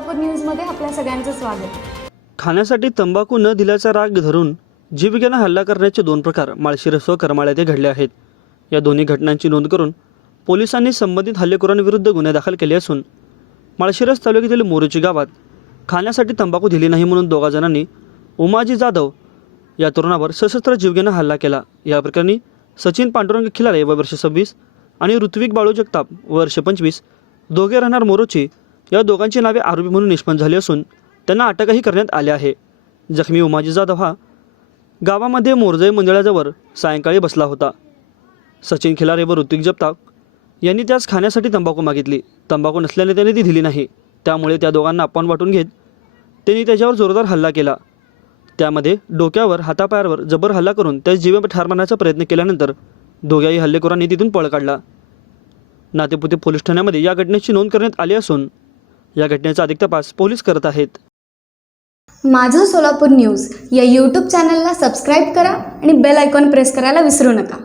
सोलापूर न्यूजमध्ये आपल्या सगळ्यांचं स्वागत। खाण्यासाठी तंबाखू न दिल्याचा राग धरून जीविकेने हल्ला करण्याचे दोन प्रकार माळशिरस व करमाळ येथे घडले आहेत। या दोन्ही घटनांची नोंद करून पोलिसांनी संबंधित हल्लेखोरांविरुद्ध गुन्हे दाखल केले असून माळशिरस तालुक्यातील मोरूची गावात खाण्यासाठी तंबाखू दिली नाही म्हणून दोघा जणांनी उमाजी जाधव या तरुणावर सशस्त्र जीवघेणा हल्ला केला। या प्रकरणी सचिन पांडुरंग खिलारे व वर्ष 26 आणि ऋत्विक बाळू जगताप वर्ष 25 दोघे राहणार मोरूची या दोघांची नावे आरोपी म्हणून निष्पन्न झाली असून त्यांना अटकही करण्यात आले आहे। जखमी उमाजी जाधव हा गावामध्ये मोरजई मंदिराजवळ सायंकाळी बसला होता। सचिन खिलारे व ऋत्विक जगताप यांनी त्यास खाण्यासाठी तंबाखू मागितली। तंबाखू नसल्याने त्याने ती दिली नाही, त्यामुळे त्या दोघांना अपमान वाटून घेत त्यांनी त्याच्यावर जोरदार हल्ला केला। त्यामध्ये डोक्यावर हातापायावर जबर हल्ला करून त्यास जीवे ठार मारण्याचा प्रयत्न केल्यानंतर दोघ्याही हल्लेखोरांनी तिथून पळ काढला। नातेपुते पोलीस ठाण्यामध्ये या घटनेची नोंद करण्यात आली असून या घटनेचा अधिक तपास पोलीस करत आहेत। माझं सोलापूर न्यूज या यूट्यूब चॅनलला सबस्क्राईब करा आणि बेल आयकॉन प्रेस करायला विसरू नका।